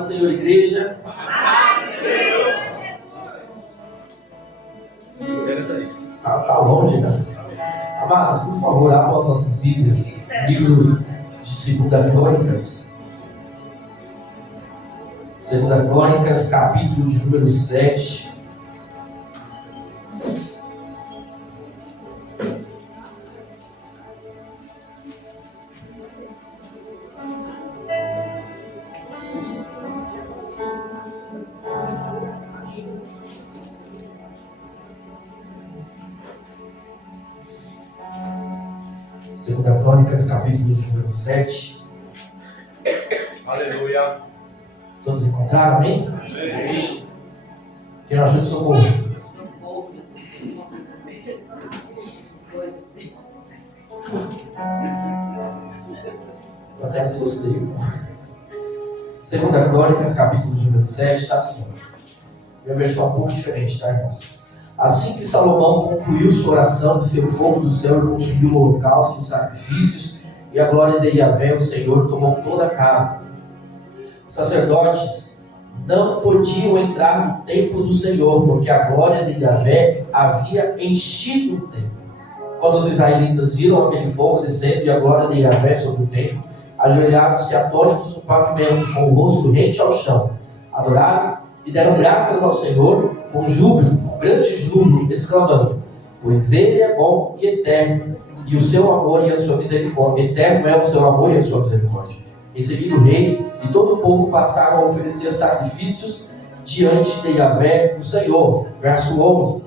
do Senhor, igreja. Tá longe, né? Amados, por favor, abram as nossas Bíblias. Livro de 2 Crônicas. 2 Crônicas, capítulo de número 7. Segunda Crônicas, capítulo de número 7. Aleluia. Todos encontraram, amém? Amém. Quem não achou de socorro? Socorro. Eu até assustei. Segunda Crônicas, capítulo de número 7, está assim. Minha versão é um pouco diferente, tá, irmãos? Assim que Salomão concluiu sua oração, desceu fogo do céu e consumiu o holocausto e os sacrifícios, e a glória de Yahvé, o Senhor, tomou toda a casa. Os sacerdotes não podiam entrar no templo do Senhor, porque a glória de Yahvé havia enchido o templo. Quando os israelitas viram aquele fogo descendo e a glória de Yahvé sobre o templo, ajoelharam-se atônitos no pavimento, com o rosto rente ao chão, adoraram e deram graças ao Senhor com júbilo, com grande júbilo, exclamando: pois Ele é bom e eterno, e o seu amor e a sua misericórdia. Eterno é o seu amor e a sua misericórdia. Em seguida o rei e todo o povo passaram a oferecer sacrifícios diante de Yahvé, o Senhor. Verso 11.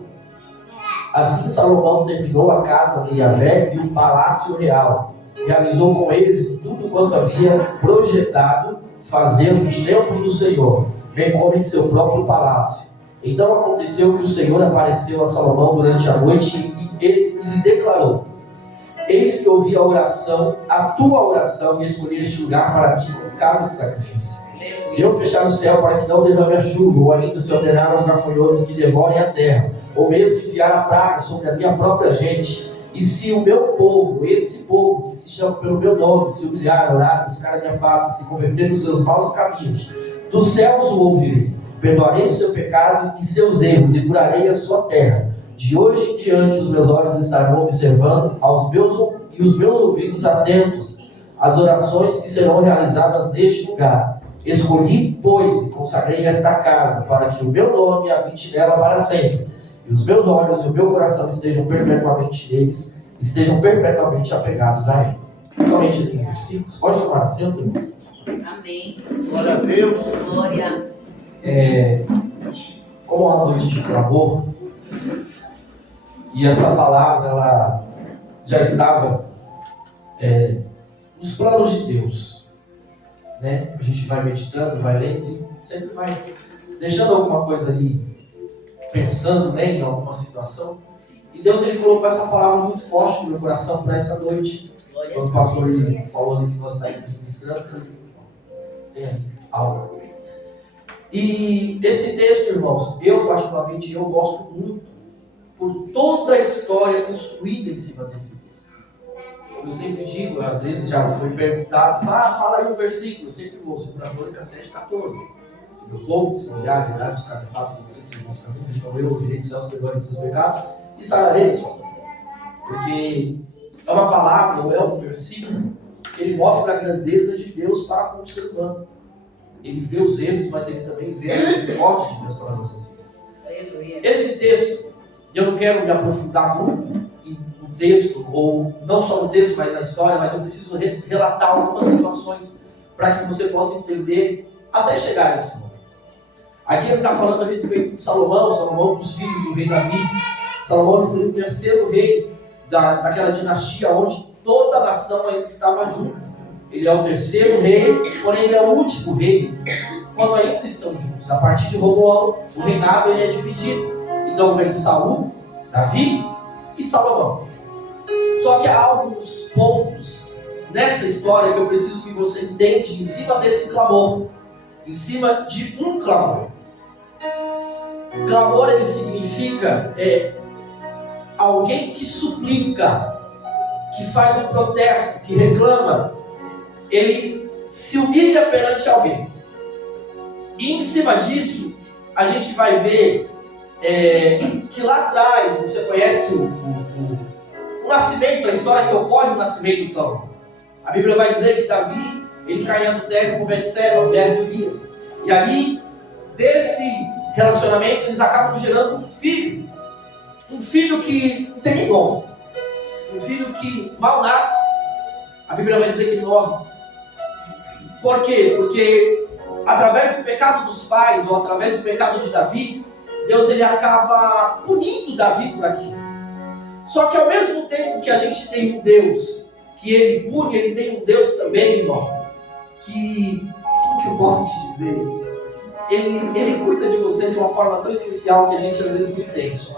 Assim Salomão terminou a casa de Yahvé e o palácio real. Realizou com êxito tudo quanto havia projetado fazer no templo do Senhor, bem como em seu próprio palácio. Então aconteceu que o Senhor apareceu a Salomão durante a noite e lhe declarou: eis que ouvi a oração, a tua oração, e escolhi este lugar para mim como casa de sacrifício. Se eu fechar o céu para que não derrame a chuva, ou ainda se ordenar aos gafanhotos que devorem a terra, ou mesmo enviar a praga sobre a minha própria gente, e se o meu povo, esse povo que se chama pelo meu nome, se humilhar, orar, buscar a minha face, se converter dos seus maus caminhos, dos céus o ouvirei, perdoarei o seu pecado e seus erros, e curarei a sua terra. De hoje em diante os meus olhos estarão observando e os meus ouvidos atentos às orações que serão realizadas neste lugar. Escolhi, pois, e consagrei esta casa, para que o meu nome habite nela para sempre, e os meus olhos e o meu coração estejam perpetuamente neles, estejam perpetuamente apegados a ele. Somente esses versículos. Pode tomar assento, irmãos? Amém. Glória a Deus. Glórias. Como uma noite de clamor, e essa palavra ela já estava nos planos de Deus, né? A gente vai meditando, vai lendo e sempre vai deixando alguma coisa ali, pensando, né, em alguma situação. E Deus ele colocou essa palavra muito forte no meu coração para essa noite. Quando o pastor ele falou ali que nós estaríamos ministrando, eu falei: tem aí algo. E esse texto, irmãos, eu particularmente gosto muito por toda a história construída em cima desse texto. Eu sempre digo, às vezes já foi perguntado: fala aí um versículo. Eu sempre vou, 2 Crônicas 7,14. Se meu povo se olhar, virar, buscar me faça com todos os irmãos caminhos, então eu ouvirei dos céus, perdoarei seus pecados e sararei de sua. Porque é uma palavra, ou é um versículo, que ele mostra a grandeza de Deus para com o ser humano. Ele vê os erros, mas ele também vê a misericórdia de Deus para as nossas vidas. Aleluia. Esse texto, eu não quero me aprofundar muito no texto, ou não só no texto, mas na história, mas eu preciso relatar algumas situações para que você possa entender até chegar a esse momento. Aqui ele está falando a respeito de Salomão dos filhos do rei Davi. Salomão foi o terceiro rei daquela dinastia onde toda a nação ainda estava junto. Ele é o terceiro rei, porém ele é o último rei quando ainda estão juntos. A partir de Roboão, o reinado ele é dividido. Então vem Saul, Davi e Salomão. Só que há alguns pontos nessa história que eu preciso que você entenda em cima desse clamor. Em cima de um clamor. Clamor ele significa alguém que suplica, que faz um protesto, que reclama. Ele se humilha perante alguém. E em cima disso, a gente vai ver que lá atrás, você conhece o nascimento, a história que ocorre no nascimento de Salomão. A Bíblia vai dizer que Davi, ele cai em adultério com Betseba, a mulher de Urias. E ali, desse relacionamento, eles acabam gerando um filho. Um filho que não tem nem nome. Um filho que mal nasce. A Bíblia vai dizer que ele morre. Por quê? Porque através do pecado dos pais, ou através do pecado de Davi, Deus ele acaba punindo Davi por aquilo. Só que ao mesmo tempo que a gente tem um Deus que ele pune, ele tem um Deus também, irmão, que, como que eu posso te dizer? Ele cuida de você de uma forma tão especial que a gente às vezes não entende.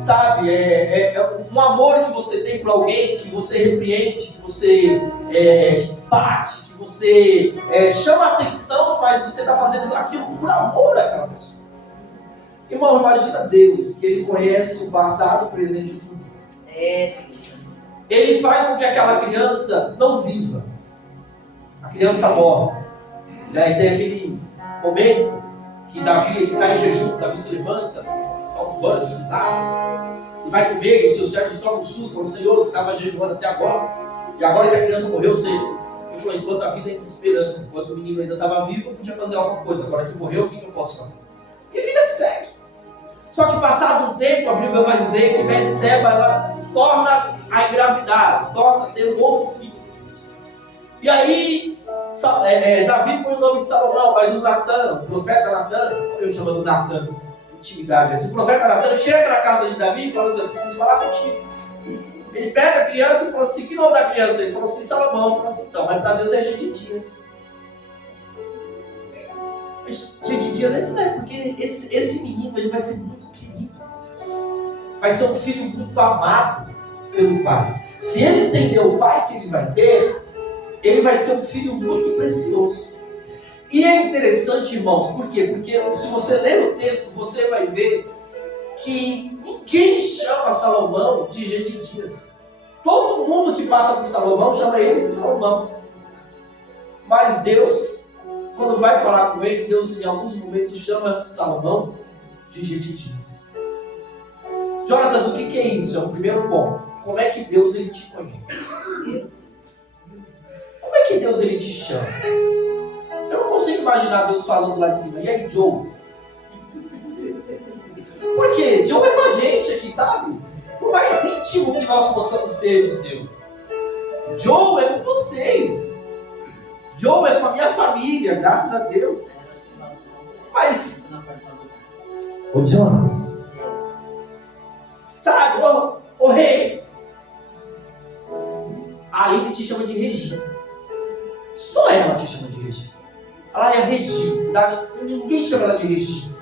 Sabe, é um amor que você tem por alguém, que você repreende, que você bate, que você chama a atenção, mas você está fazendo aquilo por amor àquela pessoa. Irmão, imagina Deus, que Ele conhece o passado, o presente e o futuro. Ele faz com que aquela criança não viva. A criança morre. E aí tem aquele momento que Davi está em jejum, Davi se levanta, toma um banho, se dá, e vai comer, e os seus servos tomam um susto, falam, Senhor, você estava jejuando até agora, e agora que a criança morreu, você... Ele falou, enquanto a vida é de esperança, enquanto o menino ainda estava vivo, eu podia fazer alguma coisa, agora que morreu, o que eu posso fazer? E vida que segue. Só que passado um tempo, a Bíblia vai dizer que Betseba, ela torna a engravidar, torna a ter um outro filho. E aí, Davi põe o nome de Salomão, mas o Natan, o profeta Natan, eu chamando Natan, intimidade. O profeta Natan chega na casa de Davi e fala assim, eu preciso falar contigo. Ele pega a criança e fala assim, que nome da criança? Ele falou assim, Salomão. Ele falou assim, então, mas para Deus é Gedidias. Gedidias, ele falou, porque esse menino ele vai ser muito querido. Vai ser um filho muito amado pelo pai. Se ele entender o pai que ele vai ter, ele vai ser um filho muito precioso. E é interessante, irmãos, por quê? Porque se você ler o texto, você vai ver que ninguém chama Salomão de Gedidias. Todo mundo que passa por Salomão chama ele de Salomão. Mas Deus, quando vai falar com ele, Deus em alguns momentos chama Salomão de Gedidias. Jonatas, o que é isso? É o primeiro ponto. Como é que Deus ele te conhece? Como é que Deus ele te chama? Eu não consigo imaginar Deus falando lá de cima. E aí, Joe? Por quê? Joe é com a gente aqui, sabe? Por mais íntimo que nós possamos ser de Deus. Joe é com vocês. Joe é com a minha família, graças a Deus. Mas, ô Jonas, sabe, ô rei, a Aline te chama de Regina. Só ela te chama de Regina. Ela é a Regina. Ninguém chama ela de Regina.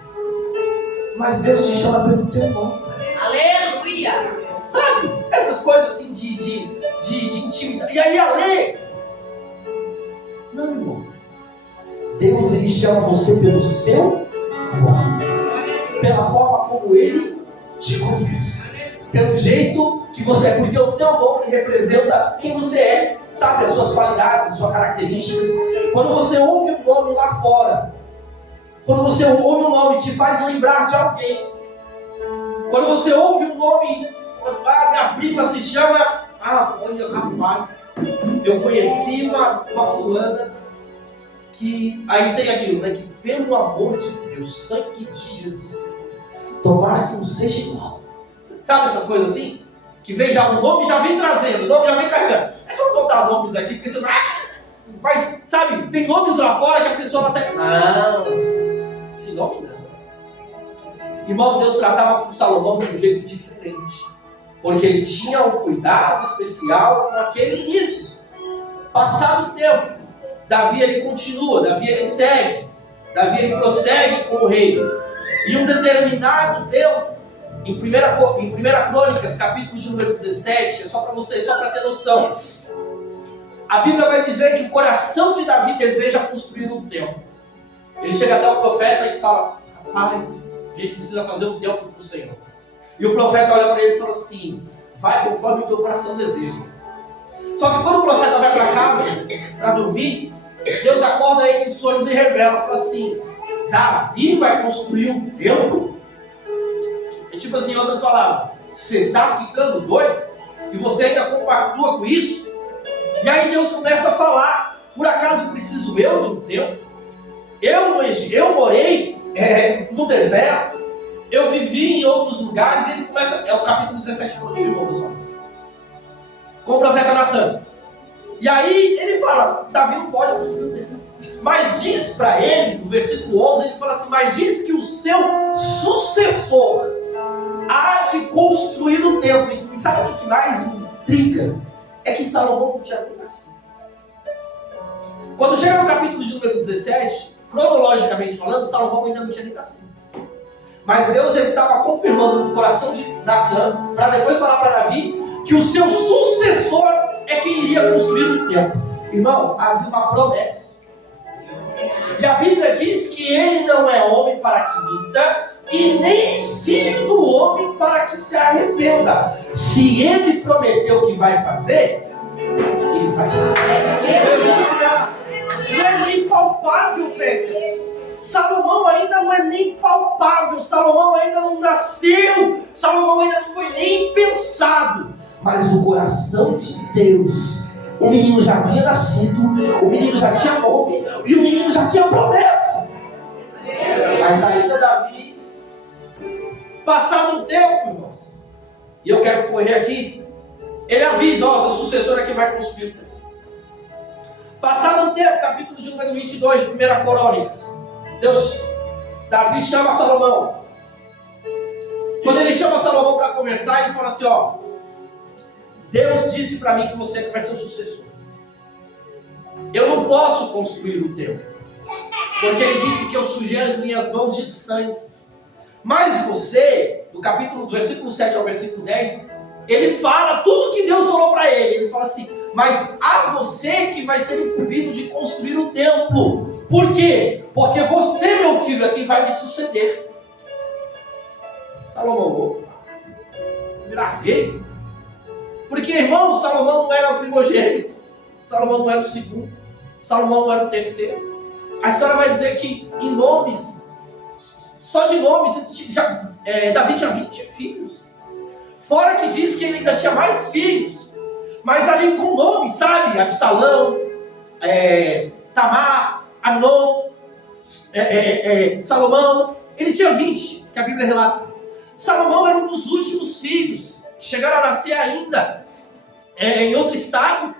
Mas Deus te chama pelo teu nome. Aleluia! Sabe? Essas coisas assim de intimidade. E aí a lei. Não, irmão. Deus ele chama você pelo seu nome. Pela forma como ele te conhece. Pelo jeito que você é. Porque o teu nome representa quem você é. Sabe? As suas qualidades, as suas características. Quando você ouve um nome lá fora. Quando você ouve um nome, te faz lembrar de alguém. Quando você ouve um nome, minha prima se chama, olha, rapaz, eu conheci uma fulana que, aí tem aquilo, né, que pelo amor de Deus, sangue de Jesus, tomara que não seja igual. Sabe essas coisas assim? Que vem já o nome, já vem trazendo, o nome já vem carregando. É que eu vou dar nomes aqui, porque você não... Mas, sabe, tem nomes lá fora que a pessoa até... Não, esse nome não. Irmão, Deus tratava com Salomão de um jeito diferente. Porque ele tinha um cuidado especial com aquele menino. Passado o tempo, Davi ele continua, Davi ele segue, Davi ele prossegue como rei. E um determinado tempo, em 1 Crônicas, capítulo de número 17, é só para vocês, só para ter noção. A Bíblia vai dizer que o coração de Davi deseja construir um templo. Ele chega até o profeta e fala, rapaz, a gente precisa fazer um templo para o Senhor. E o profeta olha para ele e fala assim, vai conforme o teu coração deseja. Só que quando o profeta vai para casa, para dormir, Deus acorda ele em sonhos e revela, fala assim: Davi vai construir um templo? É tipo assim, em outras palavras, você está ficando doido? E você ainda compactua com isso? E aí Deus começa a falar: por acaso preciso eu de um templo? Eu morei no deserto, eu vivi em outros lugares. E ele começa, é o capítulo 17 do último, pessoal, com o profeta Natan. E aí ele fala: Davi não pode construir um templo. Mas diz para ele, no versículo 11, ele fala assim: mas diz que o seu sucessor há de construir um templo. E sabe o que mais me intriga? É que Salomão não tinha nem nascido. Quando chega no capítulo de número 17, cronologicamente falando, Salomão ainda não tinha nem nascido. Mas Deus já estava confirmando no coração de Natan, para depois falar para Davi, que o seu sucessor é quem iria construir um templo. Irmão, havia uma promessa. E a Bíblia diz que ele não é homem para que minta, e nem filho do homem para que se arrependa. Se ele prometeu que vai fazer, ele vai fazer. Não é nem palpável, Pedro. Salomão ainda não é nem palpável. Salomão ainda não nasceu. Salomão ainda não foi nem pensado. Mas o coração de Deus, o menino já havia nascido, o menino já tinha nome, e o menino já tinha promessa. Mas ainda Davi, passado um tempo, irmãos, e eu quero correr aqui, ele avisa: ó, seu sucessor aqui vai construir o templo. Passado um tempo, capítulo de número 22 de 1 Crônicas, Davi chama Salomão. Quando ele chama Salomão para conversar, ele fala assim: ó, Deus disse para mim que você vai ser o sucessor. Eu não posso construir o templo, porque ele disse que eu sujei as minhas mãos de sangue. Mas você, do versículo 7 ao versículo 10, ele fala tudo que Deus falou para ele. Ele fala assim: mas a você que vai ser incumbido de construir o templo. Por quê? Porque você, meu filho, é quem vai me suceder. Salomão, virar rei? Porque, irmão, Salomão não era o primogênito, Salomão não era o segundo, Salomão não era o terceiro. A história vai dizer que em nomes, só de nomes, Davi tinha 20 filhos. Fora que diz que ele ainda tinha mais filhos, mas ali com nome, sabe? Absalão, Tamar, Amnon, Salomão. Ele tinha 20, que a Bíblia relata. Salomão era um dos últimos filhos, que chegaram a nascer ainda em outro estado,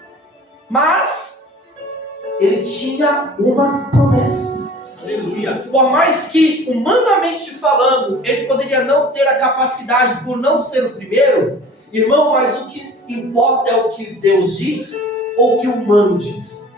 mas ele tinha uma promessa. Aleluia. Por mais que, humanamente falando, ele poderia não ter a capacidade por não ser o primeiro, irmão, mas o que importa é o que Deus diz ou o que o humano diz.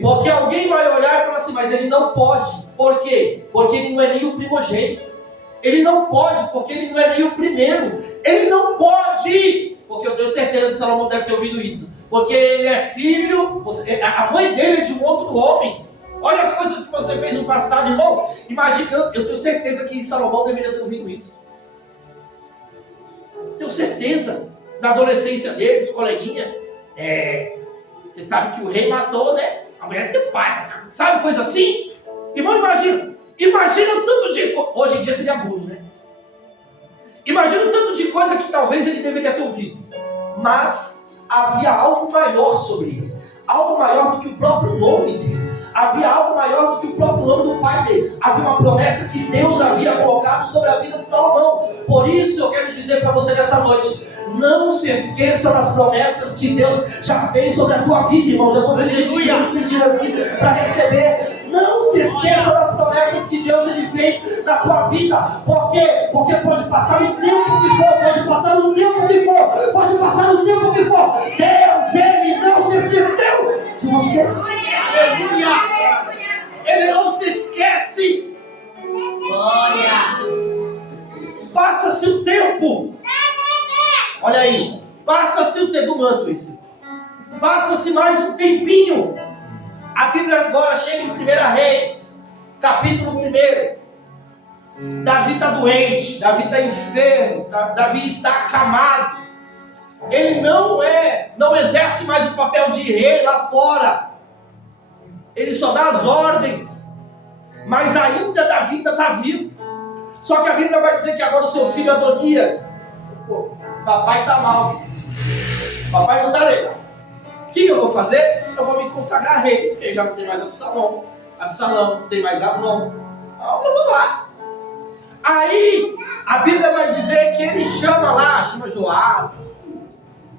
Porque alguém vai olhar e falar assim: mas ele não pode. Por quê? Porque ele não é nem o primogênito. Ele não pode, porque ele não é nem o primeiro. Ele não pode, porque eu tenho certeza que Salomão deve ter ouvido isso. Porque ele é filho, a mãe dele é de um outro homem. Olha as coisas que você fez no passado, irmão. Imagina, eu tenho certeza que Salomão deveria ter ouvido isso. Tenho certeza. Na adolescência dele, os coleguinhas. Você sabe que o rei matou, né? A mulher do teu pai. Sabe coisa assim? Irmão, imagina o tanto de coisa. Hoje em dia seria burro, né? Imagina o tanto de coisa que talvez ele deveria ter ouvido. Mas havia algo maior sobre ele. Algo maior do que o próprio nome dele. Havia algo maior do que o próprio nome do pai dele. Havia uma promessa que Deus havia colocado sobre a vida de Salomão. Por isso eu quero dizer para você nessa noite: não se esqueça das promessas que Deus já fez sobre a tua vida, irmão. Já estou vendo gente pedindo assim para receber. Não se esqueça das promessas que Deus ele fez na tua vida. Por quê? Porque pode passar o tempo que for, pode passar o tempo que for, pode passar o tempo que for. Deus, ele não se esqueceu de você. Aleluia! Ele não se esquece. Glória! Passa-se o tempo. Olha aí, passa-se o tempo do manto esse. Passa-se mais um tempinho. A Bíblia agora chega em 1 Reis, capítulo 1. Davi está doente, Davi está enfermo, Davi está acamado. Ele não exerce mais o papel de rei lá fora. Ele só dá as ordens, mas ainda Davi ainda está vivo. Só que a Bíblia vai dizer que agora o seu filho Adonias, pô, papai está mal, papai não está legal. O que eu vou fazer? Eu vou me consagrar rei, porque já não tem mais Absalão, não tem mais Amnon. Então eu vou lá. Aí a Bíblia vai dizer que ele chama Joabe,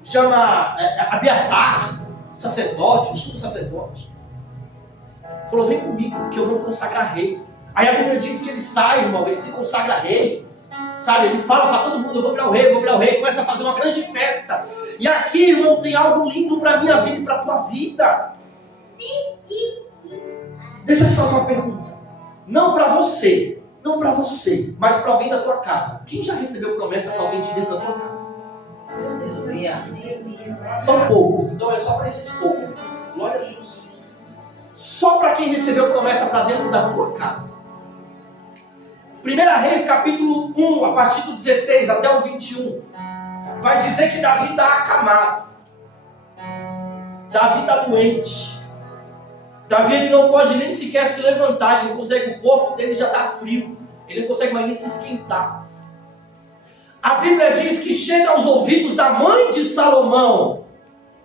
chama Abiatar, sacerdote, o sumo sacerdote. Falou, vem comigo, porque eu vou me consagrar rei. Aí a Bíblia diz que ele sai, irmão, ele se consagra rei. Sabe, ele fala para todo mundo, eu vou virar o rei, começa a fazer uma grande festa. E aqui, irmão, tem algo lindo para a minha vida e para a tua vida. Deixa eu te fazer uma pergunta. Não para você, mas para alguém da tua casa. Quem já recebeu promessa para alguém de dentro da tua casa? São poucos, então é só para esses poucos. Glória a Deus. Só para quem recebeu promessa para dentro da tua casa. 1 Reis capítulo 1, a partir do 16 até o 21, vai dizer que Davi está acamado. Davi está doente. Davi ele não pode nem sequer se levantar, ele não consegue, o corpo dele já está frio, ele não consegue mais nem se esquentar. A Bíblia diz que chega aos ouvidos da mãe de Salomão,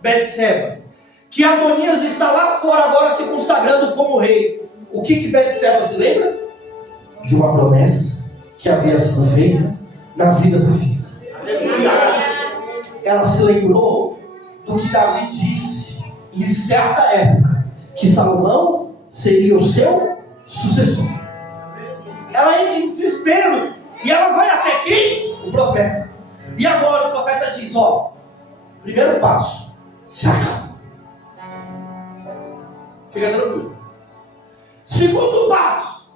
Betseba, que Adonias está lá fora agora se consagrando como rei. O que Betseba se lembra? De uma promessa que havia sido feita na vida do filho. Ela se lembrou do que Davi disse em certa época, que Salomão seria o seu sucessor. Ela entra em desespero e ela vai até quem? O profeta. E agora o profeta diz, primeiro passo, se acalma. Fica tranquilo. Segundo passo,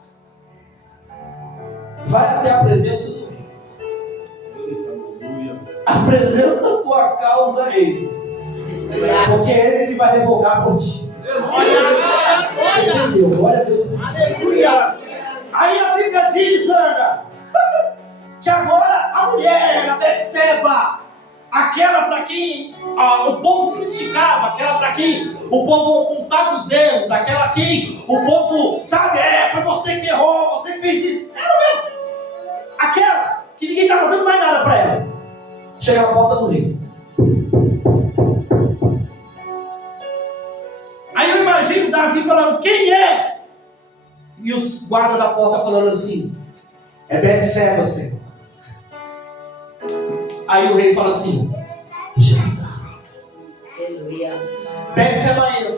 vai até a presença do rei. Apresenta a tua causa a ele. Porque é ele que vai revogar por ti. Entendeu? Glória a Deus. Aleluia. Aí a Bíblia diz, Ana, que agora a mulher, a Betseba, aquela para quem o povo criticava, aquela para quem o povo apontava os erros, aquela que o povo, sabe, foi você que errou, você que fez isso. Ela mesmo. Aquela que ninguém estava dando mais nada para ela. Chega na porta do rei. Aí eu imagino Davi falando, quem é? E os guardas da porta falando assim, é Betseba, Senhor. Aí o rei fala assim, já dá. Betseba entra.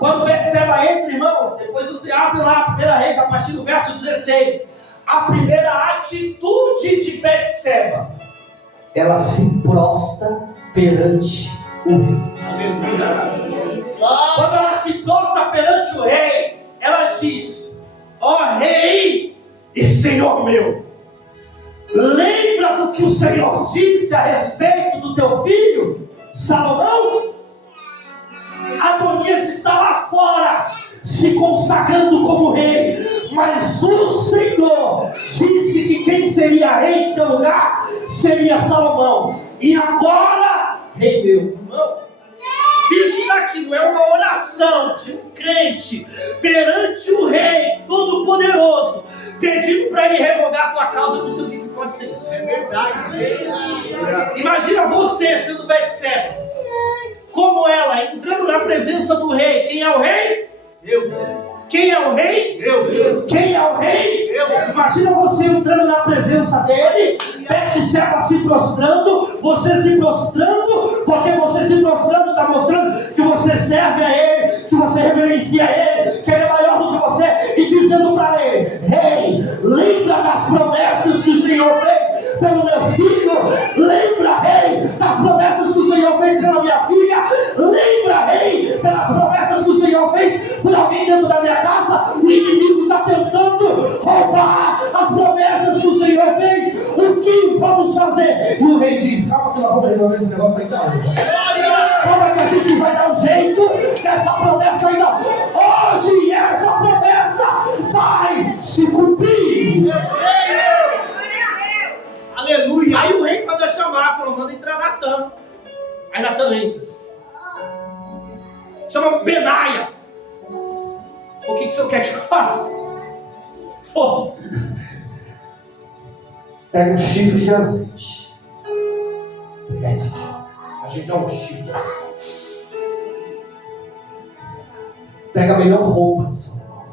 Quando Betseba entra, irmão, depois você abre lá, 1 Reis, a partir do verso 16. A primeira atitude de Betseba, ela se prostra perante o rei. Quando ela se prostra perante o rei, ela diz, rei e senhor meu, lembra do que o Senhor disse a respeito do teu filho, Salomão? Adonias está lá fora, se consagrando como rei, mas o Senhor disse que quem seria rei em teu lugar seria Salomão. E agora, rei meu, irmão, se isso daqui não é uma oração de um crente perante o rei todo-poderoso, pedindo para ele revogar a tua causa, eu não sei o que pode ser isso. É verdade. Imagina você sendo Betseba, como ela, entrando na presença do rei. Quem é o rei? Deus. Quem é o rei? Deus. Quem é o rei? Deus. Imagina você entrando na presença dele, Betseba se prostrando, você se prostrando, porque você se prostrando está mostrando que você serve a ele, que você reverencia ele, que ele é maior do que você, e dizendo para ele, rei, lembra das promessas que o Senhor fez pelo meu filho, lembra, rei, das promessas que o Senhor fez pela minha filha, lembra, rei, pelas promessas que o Senhor fez por alguém dentro da minha casa. O inimigo está tentando roubar as promessas que o Senhor fez. O que vamos fazer? E o rei diz, calma que nós vamos resolver esse negócio ainda hoje. Calma que a gente vai dar um jeito dessa promessa ainda. Hoje essa promessa vai se cumprir. Aleluia. Aí o rei manda chamar, falou, manda entrar Natan. Aí Natan entra. Chama Benaia. O que o senhor quer que eu faça? Pô, pega um chifre de azeite. Vou pegar isso aqui. A gente dá um chifre de azeite. Pega a melhor roupa de Salomão.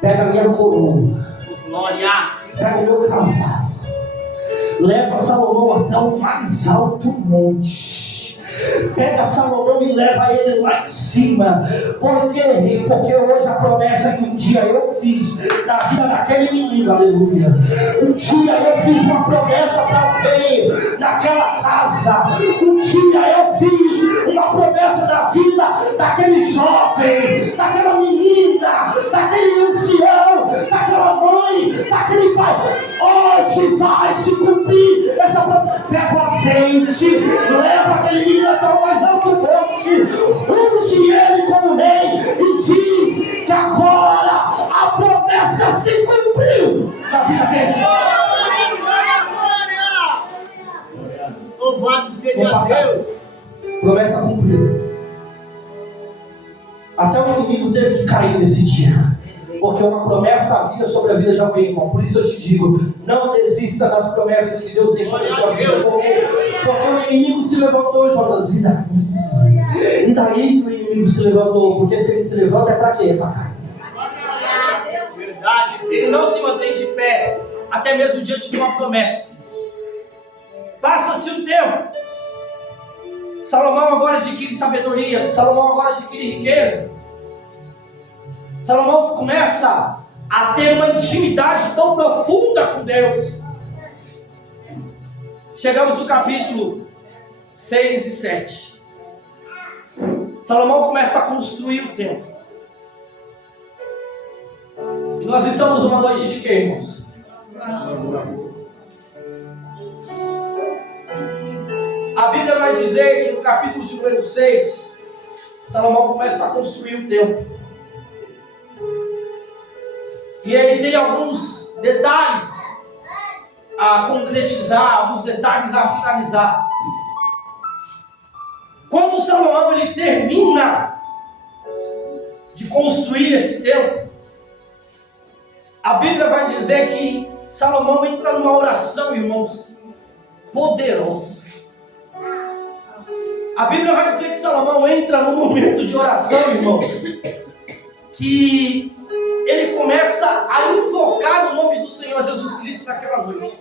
Pega a minha coroa. Glória. Pega o meu cavalo. Leva Salomão até o mais alto monte. Pega Salomão e leva ele lá em cima. Por quê? Porque hoje a promessa que um dia eu fiz na vida daquele menino, aleluia. Um dia eu fiz uma promessa para alguém naquela casa. Um dia eu fiz uma promessa da vida daquele jovem, daquela menina, daquele ancião, daquela mãe, daquele pai. Hoje vai se cumprir essa promessa. Pega o azeite, leva aquele menino até o mais alto monte, unge ele como rei e diz que agora a promessa se cumpriu na vida dele. Louvado seja Deus. Promessa cumprida. Até o inimigo teve que cair nesse dia. Porque uma promessa havia sobre a vida de alguém, irmão. Por isso eu te digo, não desista das promessas que Deus tem sobre a sua vida. Porque o inimigo se levantou, Jonas. E daí que o inimigo se levantou? Porque se ele se levanta é para quê? É para cair. Verdade. Ele não se mantém de pé, até mesmo diante de uma promessa. Passa-se o tempo. Salomão agora adquire sabedoria. Salomão agora adquire riqueza. Salomão começa a ter uma intimidade tão profunda com Deus. Chegamos no capítulo 6 e 7. Salomão começa a construir o templo. E nós estamos numa noite de quê, irmãos? A Bíblia vai dizer que no capítulo de número 6, Salomão começa a construir o templo. E ele tem alguns detalhes a concretizar, alguns detalhes a finalizar. Quando Salomão ele termina de construir esse templo, a Bíblia vai dizer que Salomão entra numa oração, irmãos, poderosa. A Bíblia vai dizer que Salomão entra num momento de oração, irmãos, que ele começa a invocar o nome do Senhor Jesus Cristo naquela noite.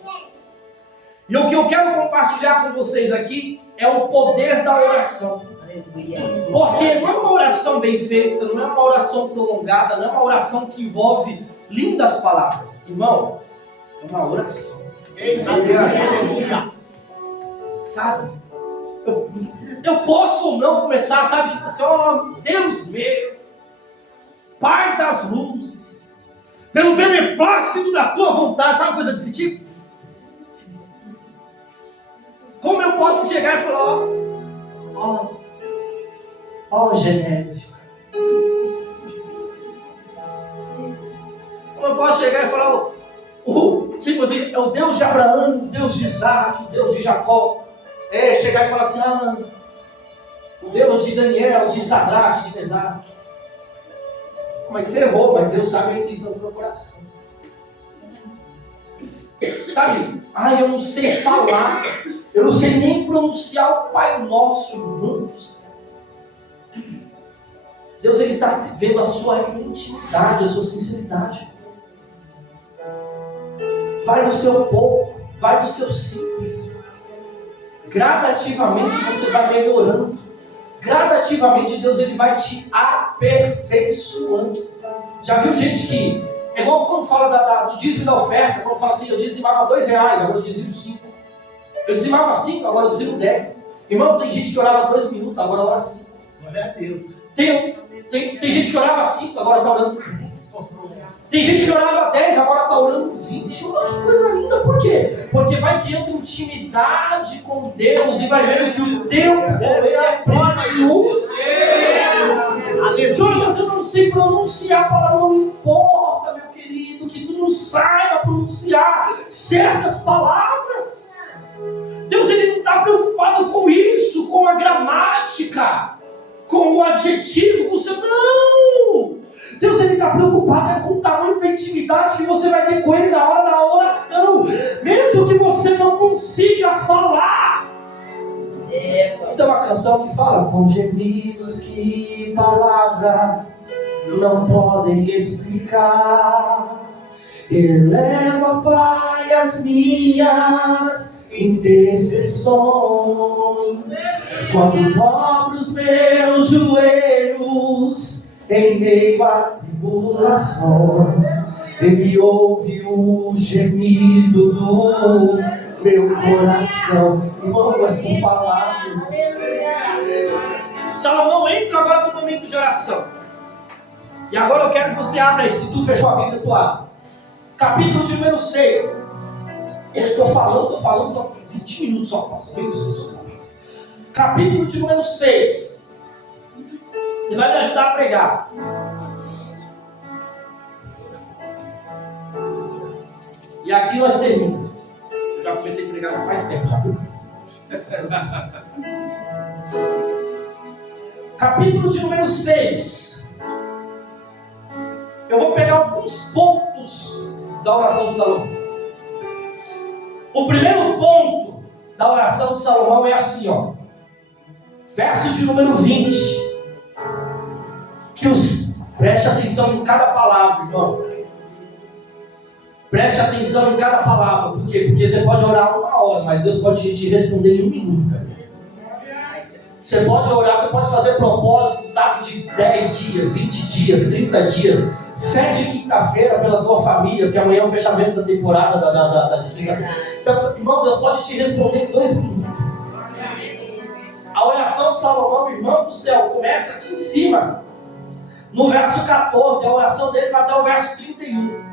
E o que eu quero compartilhar com vocês aqui é o poder da oração. Porque não é uma oração bem feita, não é uma oração prolongada, não é uma oração que envolve lindas palavras. Irmão, é uma oração. Sabe? Eu posso ou não começar, sabe? Tipo assim, ó, Deus meu, Pai das luzes, pelo beneplácito da tua vontade, sabe coisa desse tipo? Como eu posso chegar e falar, ó Genésio. Como eu posso chegar e falar, tipo assim, é o Deus de Abraão, o Deus de Isaac, o Deus de Jacó. Chegar e falar assim, o Deus de Daniel, de Sadraque, de Mesaque. Mas você errou, mas Deus sabe a intenção do meu coração. Sabe? Eu não sei falar, eu não sei nem pronunciar o Pai Nosso, irmãos. Deus, Ele está vendo a sua intimidade, a sua sinceridade. Vai no seu pouco, vai no seu simples. Gradativamente você vai melhorando. Gradativamente Deus ele vai te aperfeiçoando. Já viu gente que é igual quando fala do dízimo e da oferta, quando fala assim, eu dizimava R$2, agora eu dizimo 5. Eu dizimava 5, agora eu dizimo 10. Irmão, tem gente que orava 2 minutos, agora ora 5. Glória a Deus. Tem gente que orava 5, agora está orando 10. Tem gente que orava 10, agora está orando 20. Olha que coisa linda, por quê? Porque vai criando intimidade com Deus e vai vendo que o teu poder é precioso. Jonas, eu não sei pronunciar a palavra, não importa, meu querido, que tu não saiba pronunciar certas palavras. Deus ele não está preocupado com isso, com a gramática. com o adjetivo, com o seu... Não! Deus está preocupado com o tamanho da intimidade que você vai ter com Ele na hora da oração. Mesmo que você não consiga falar. Tem uma canção que fala: com gemidos que palavras não podem explicar, eleva, Pai, as minhas intercessões. Quando dobro os meus joelhos em meio a tribulações, Ele ouve o gemido do meu coração. Irmão, é com palavras. Salomão entra agora no momento de oração. E agora eu quero que você abra aí. Se tu fechou a Bíblia, tu abre. Capítulo de número 6. Eu estou falando só 20 minutos só. Capítulo de número 6. Você vai me ajudar a pregar. E aqui nós terminamos. Eu já comecei a pregar faz tempo, já viu? Capítulo de número 6. Eu vou pegar alguns pontos da oração de Salomão. O primeiro ponto da oração de Salomão é assim, ó. Verso de número 20. Preste atenção em cada palavra, irmão. Preste atenção em cada palavra. Por quê? Porque você pode orar 1 hora, mas Deus pode te responder em 1 minuto, cara. Você pode orar, você pode fazer propósito, sabe, de 10 dias, 20 dias, 30 dias, 7 quinta-feira pela tua família, porque amanhã é o fechamento da temporada da quinta-feira. Irmão, Deus pode te responder em 2 minutos. A oração de Salomão, irmão do céu, começa aqui em cima, no verso 14, a oração dele vai até o verso 31.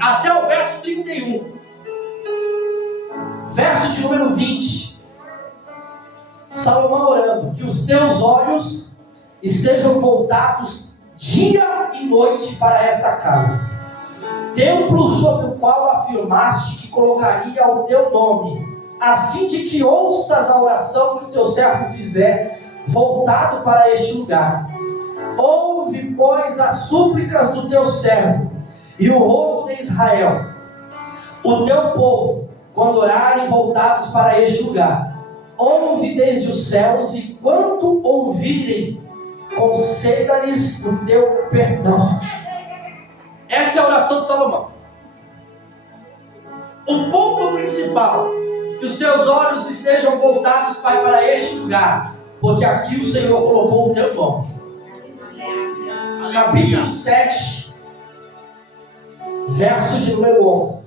Até o verso 31. Verso de número 20. Salomão orando: que os teus olhos estejam voltados dia e noite para esta casa, templo sobre o qual afirmaste que colocaria o teu nome, a fim de que ouças a oração que o teu servo fizer, voltado para este lugar. Ouve, pois, as súplicas do teu servo e o rogo de Israel, o teu povo, quando orarem voltados para este lugar. Ouve desde os céus, e quando ouvirem, conceda-lhes o teu perdão. Essa é a oração de Salomão. O ponto principal: que os teus olhos estejam voltados, Pai, para este lugar, porque aqui o Senhor colocou o teu nome. Capítulo 7, verso de número 11.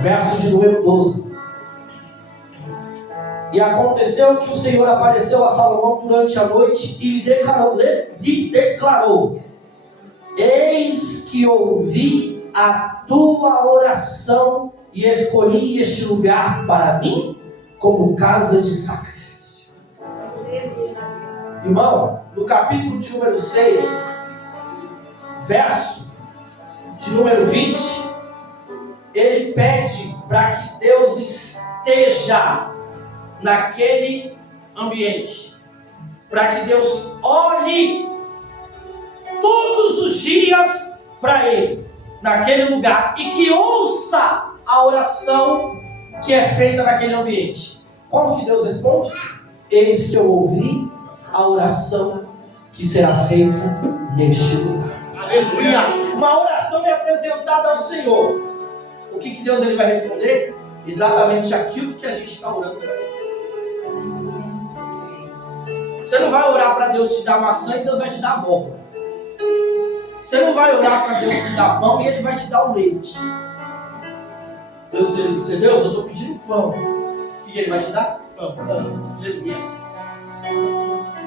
Verso de número 12. E aconteceu que o Senhor apareceu a Salomão durante a noite e lhe declarou: eis que ouvi a tua oração e escolhi este lugar para mim como casa de sacrifício. Irmão, no capítulo de número 6, verso de número 20, ele pede para que Deus esteja naquele ambiente, para que Deus olhe todos os dias para ele, naquele lugar, e que ouça a oração que é feita naquele ambiente. Como que Deus responde? Eis que eu ouvi a oração que será feita neste lugar. Aleluia! Uma oração é apresentada ao Senhor. O que Deus ele vai responder? Exatamente aquilo que a gente está orando para Ele. Você não vai orar para Deus te dar maçã e Deus vai te dar abóbora. Você não vai orar para Deus te dar pão e Ele vai te dar o leite. Deus, eu estou pedindo pão. O que Ele vai te dar? Pão. Aleluia.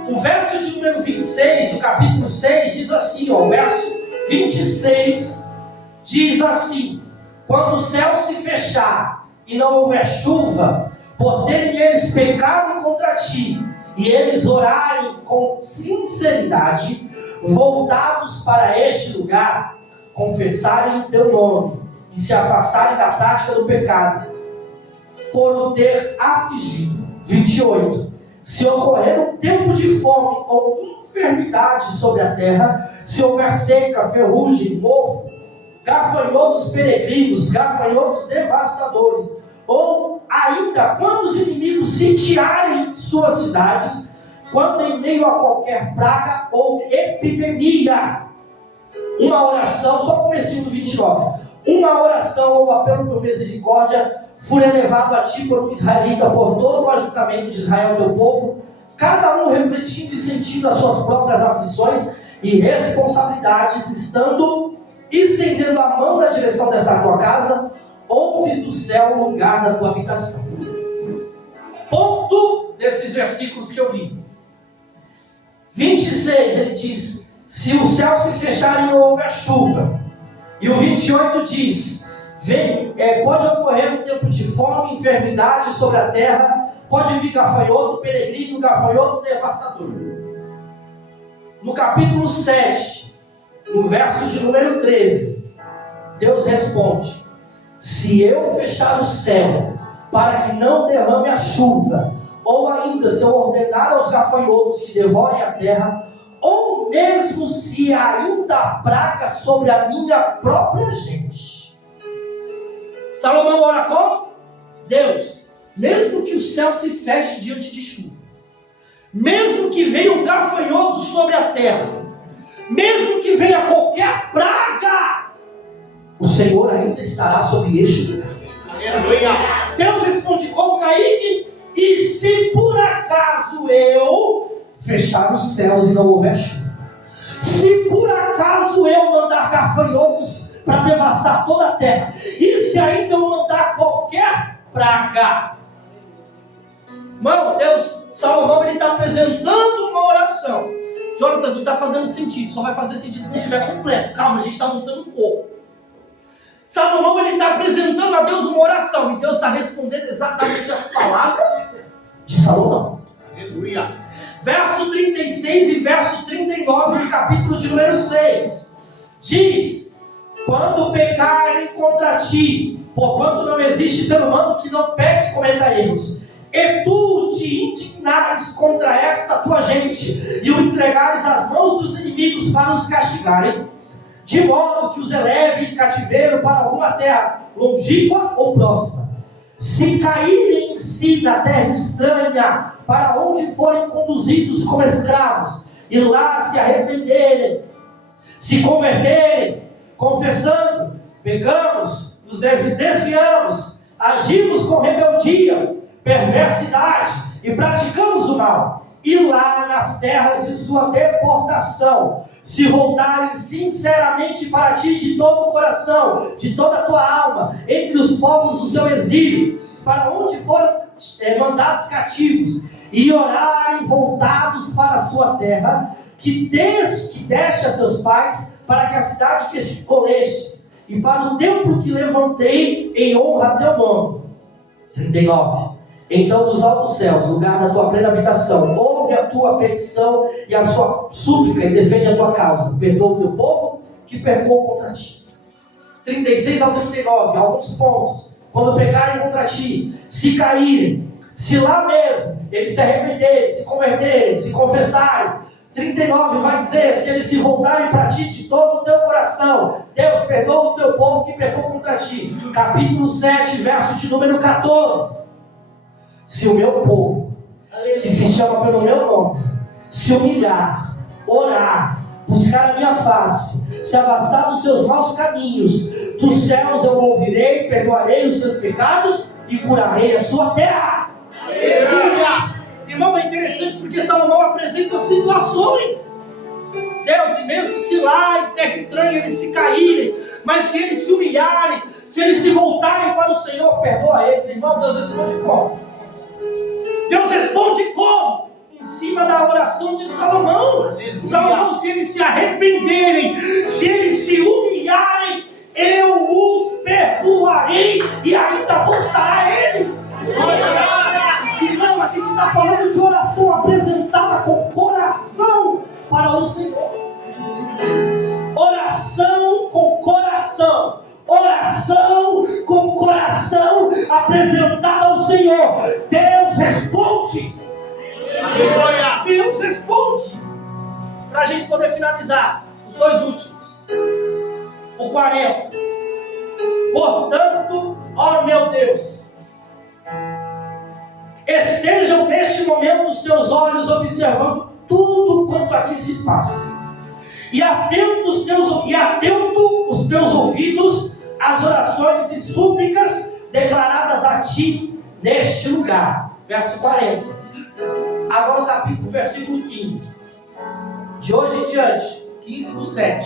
O verso de número 26 do capítulo 6 diz assim, ó, o verso 26 diz assim: quando o céu se fechar e não houver chuva, por terem eles pecado contra ti, e eles orarem com sinceridade, voltados para este lugar, confessarem o teu nome e se afastarem da prática do pecado, por o ter afligido, 28. Se ocorrer um tempo de fome ou enfermidade sobre a terra, se houver seca, ferrugem, mofo, gafanhotos peregrinos, gafanhotos devastadores, ou ainda quando os inimigos sitiarem suas cidades, quando em meio a qualquer praga ou epidemia. Uma oração, só o comecinho do 29. Uma oração ou apelo por misericórdia for elevado a ti por um israelita, por todo o ajuntamento de Israel, teu povo, cada um refletindo e sentindo as suas próprias aflições e responsabilidades, estendendo a mão na direção desta tua casa, ouve do céu o lugar da tua habitação. Ponto desses versículos que eu li. 26, ele diz: se o céu se fechar e não houver chuva. E o 28 diz: pode ocorrer um tempo de fome, enfermidade sobre a terra, pode vir gafanhoto, peregrino, gafanhoto devastador. No capítulo 7, no verso de número 13, Deus responde: se eu fechar o céu para que não derrame a chuva, ou ainda se eu ordenar aos gafanhotos que devorem a terra, ou mesmo se ainda há praga sobre a minha própria gente. Salomão ora como? Deus, mesmo que o céu se feche diante de chuva, mesmo que venha um gafanhoto sobre a terra, mesmo que venha qualquer praga, o Senhor ainda estará sobre este lugar. Aleluia. Deus responde como, Kaique? E se por acaso eu fechar os céus e não houver chuva, se por acaso eu mandar gafanhotos para devastar toda a terra, e se ainda eu mandar qualquer praga, irmão, Salomão, ele está apresentando uma oração. Jonatas, não está fazendo sentido, só vai fazer sentido quando estiver completo. Calma, a gente está montando um corpo. Salomão, ele está apresentando a Deus uma oração, e Deus está respondendo exatamente as palavras de Salomão. Aleluia. Verso 36 e verso 39 do capítulo de número 6. Diz: quando pecarem contra ti, porquanto não existe ser humano que não peque e cometa erros, e tu te indignares contra esta tua gente, e o entregares às mãos dos inimigos para os castigarem, de modo que os eleve em cativeiro para alguma terra longínqua ou próxima, se caírem em si na terra estranha, para onde forem conduzidos como escravos, e lá se arrependerem, se converterem, confessando: pecamos, nos desviamos, agimos com rebeldia, perversidade e praticamos o mal, e lá nas terras de sua deportação se voltarem sinceramente para ti de todo o coração, de toda a tua alma, entre os povos do seu exílio, para onde foram mandados cativos, e orarem voltados para a sua terra, que deste a seus pais, para que a cidade que escolhestes, e para o templo que levantei em honra a teu nome. 39. Então dos altos céus, lugar da tua plena habitação, ouve a tua petição e a sua súplica, e defende a tua causa. Perdoa o teu povo que pecou contra ti. 36 ao 39, alguns pontos. Quando pecarem contra ti, se caírem, se lá mesmo eles se arrependerem, se converterem, se confessarem. 39 vai dizer: se eles se voltarem para ti de todo o teu coração, Deus perdoa o teu povo que pecou contra ti. Capítulo 7, verso de número 14. Se o meu povo, que se chama pelo meu nome, se humilhar, orar, buscar a minha face, se afastar dos seus maus caminhos, dos céus eu ouvirei, perdoarei os seus pecados e curarei a sua terra. Aleluia! Irmão, é interessante porque Salomão apresenta situações. Deus, e mesmo se lá em terra estranha eles se caírem, mas se eles se humilharem, se eles se voltarem para o Senhor, perdoa eles. Irmão, Deus responde como? Deus responde como? Em cima da oração de Salomão. Salomão, se eles se arrependerem, se eles se humilharem, eu os perdoarei e ainda vou sarar eles. Irmão, a gente está falando de oração apresentada com coração para o Senhor. Oração com coração. Oração com coração apresentada ao Senhor. Deus responde Deus responde, para a gente poder finalizar, os dois últimos. O 40. Portanto, ó meu Deus, estejam neste momento os teus olhos observando tudo quanto aqui se passa, e atento os teus ouvidos às orações e súplicas declaradas a ti neste lugar. Verso 40. Agora o capítulo, versículo 15. De hoje em diante, 15:7.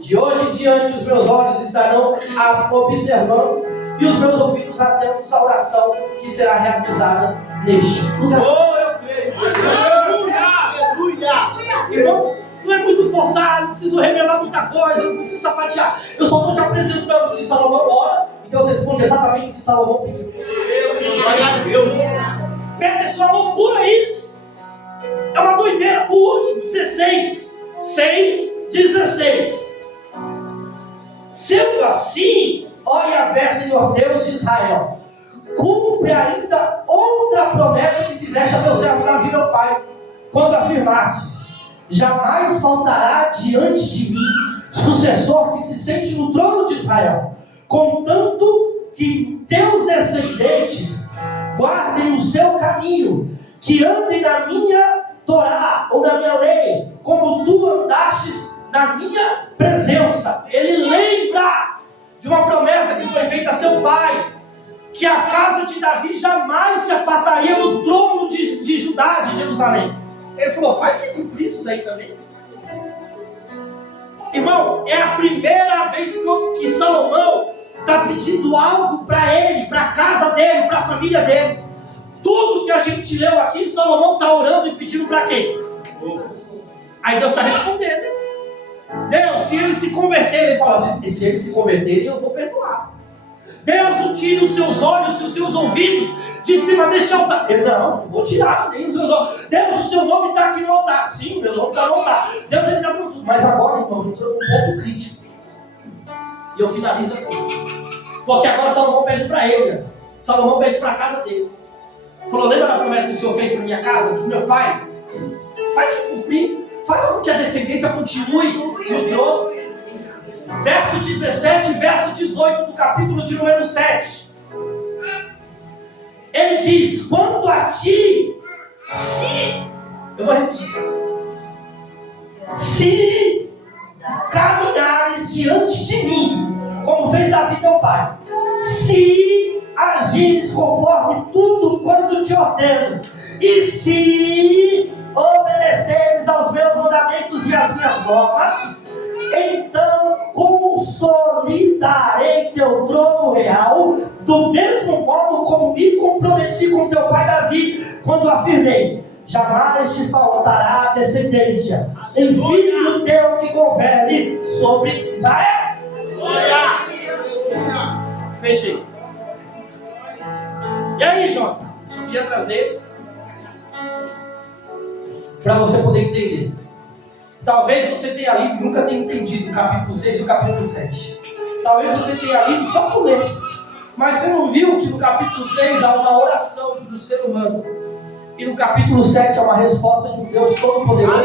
De hoje em diante os meus olhos estarão observando e os meus ouvidos atentos à oração que será realizada neste lugar. Oh, eu creio. Aleluia. Irmão, não é muito forçado, não preciso revelar muita coisa, não preciso sapatear. Eu só estou te apresentando que Salomão ora e Deus responde exatamente o que Salomão pediu. Glória a Deus. Peterson, é uma loucura isso. É uma doideira. O último, 16:6-16. Sendo assim, ó Yahvé, Senhor Deus de Israel, cumpre ainda outra promessa que fizeste a teu servo Davi, meu pai, quando afirmastes: jamais faltará diante de mim sucessor que se sente no trono de Israel, contanto que teus descendentes guardem o seu caminho, que andem na minha Torá, ou na minha lei, como tu andastes na minha presença. Ele lembra de uma promessa que foi feita a seu pai, que a casa de Davi jamais se apartaria do trono de Judá, de Jerusalém. Ele falou: faz-se cumprir isso daí também. Irmão, é a primeira vez que Salomão está pedindo algo para ele, para a casa dele, para a família dele. Tudo que a gente leu aqui, Salomão está orando e pedindo para quem? Aí Deus está respondendo. Deus, se eles se converterem, ele fala assim: se eles se converterem, eu vou perdoar. Deus, não tire os seus olhos e os seus ouvidos de cima deste altar. Eu não vou tirar nem os seus olhos. Deus, o seu nome está aqui no altar. Sim, meu nome está no altar. Deus, ele está falando tudo. Mas agora, irmão, entrou num ponto crítico. E eu finalizo aqui. Porque agora Salomão pede para ele. Salomão pede para a casa dele. Falou: lembra da promessa que o Senhor fez para minha casa, para meu pai? Faz-se cumprir. Faça com que a descendência continue no trono. Verso 17 e verso 18 do capítulo de número 7. Ele diz: quanto a ti, eu vou repetir, se caminhares diante de mim, como fez Davi teu pai, se agires conforme tudo quanto te ordeno, e se obedeceres aos meus mandamentos e às minhas normas, então consolidarei teu trono real, do mesmo modo como me comprometi com teu pai Davi, quando afirmei: jamais te faltará descendência em filho teu que governe sobre Israel. Glória! Fechei. E aí, Jonas? Só queria trazer para você poder entender. Talvez você tenha lido e nunca tenha entendido o capítulo 6 e o capítulo 7. Talvez você tenha lido só por ler. Mas você não viu que no capítulo 6 há uma oração de um ser humano. E no capítulo 7 há uma resposta de um Deus todo-poderoso.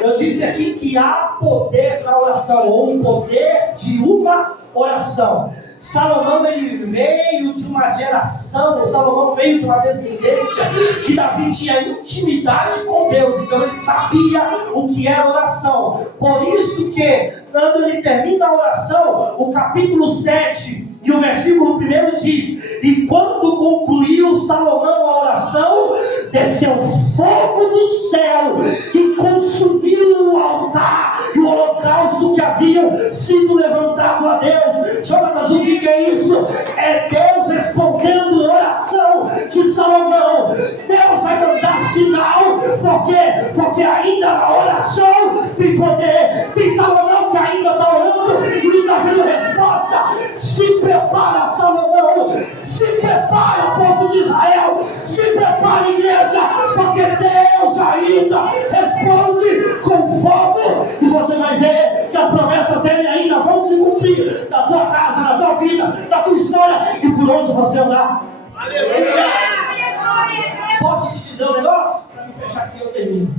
Eu disse aqui que há poder na oração, ou um poder de uma oração. Salomão, ele veio de uma geração, Salomão veio de uma descendência que Davi tinha intimidade com Deus, então ele sabia o que era oração. Por isso que, quando ele termina a oração, o capítulo 7 e o versículo 1 diz: e quando concluiu Salomão a oração, desceu fogo do céu e consumiu o altar e o holocausto que haviam sido levantado a Deus. Jonatas, o que é isso? É Deus respondendo a oração de Salomão. Deus vai mandar sinal. Por quê? Porque ainda na oração tem poder. Tem Salomão que ainda está orando e não está vendo resposta. Se prepara, Salomão. Se prepara, povo de Israel. Se prepara, igreja, porque Deus ainda responde com fogo. E você vai ver que as promessas dele ainda vão se cumprir na tua casa, na tua vida, na tua história e por onde você andar. Aleluia! Posso te dizer um negócio? Para me fechar aqui eu termino.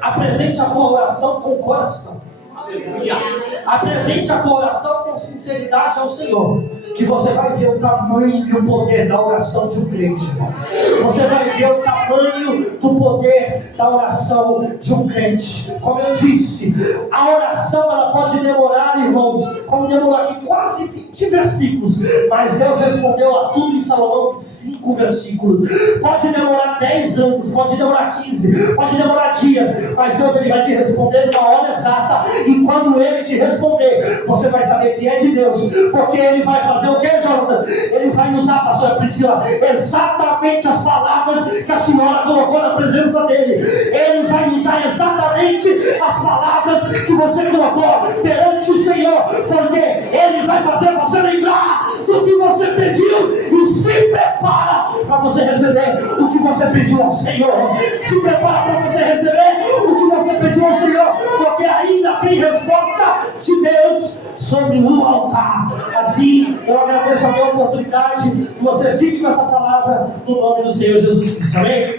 Apresente a tua oração com o coração. Apresente a tua oração com sinceridade ao Senhor, que você vai ver o tamanho e o poder da oração de um crente, irmão. Você vai ver o tamanho do poder da oração de um crente. Como eu disse, a oração ela pode demorar, irmãos, como demorou aqui quase 20 versículos, mas Deus respondeu a tudo em Salomão em 5 versículos. Pode demorar 10 anos, pode demorar 15, pode demorar dias, mas Deus ele vai te responder na hora exata. E quando Ele te responder, você vai saber que é de Deus, porque Ele vai fazer o que, Jonathan? Ele vai usar, pastora Priscila, exatamente as palavras que a senhora colocou na presença dEle. Ele vai usar exatamente as palavras que você colocou perante o Senhor, porque Ele vai fazer você lembrar do que você pediu e se prepara para você receber o que você pediu ao Senhor. Se prepara para você receber o que você pediu ao Senhor, porque ainda tem resposta de Deus sobre o altar. Assim, eu agradeço a minha oportunidade que você fique com essa palavra no nome do Senhor Jesus Cristo. Amém?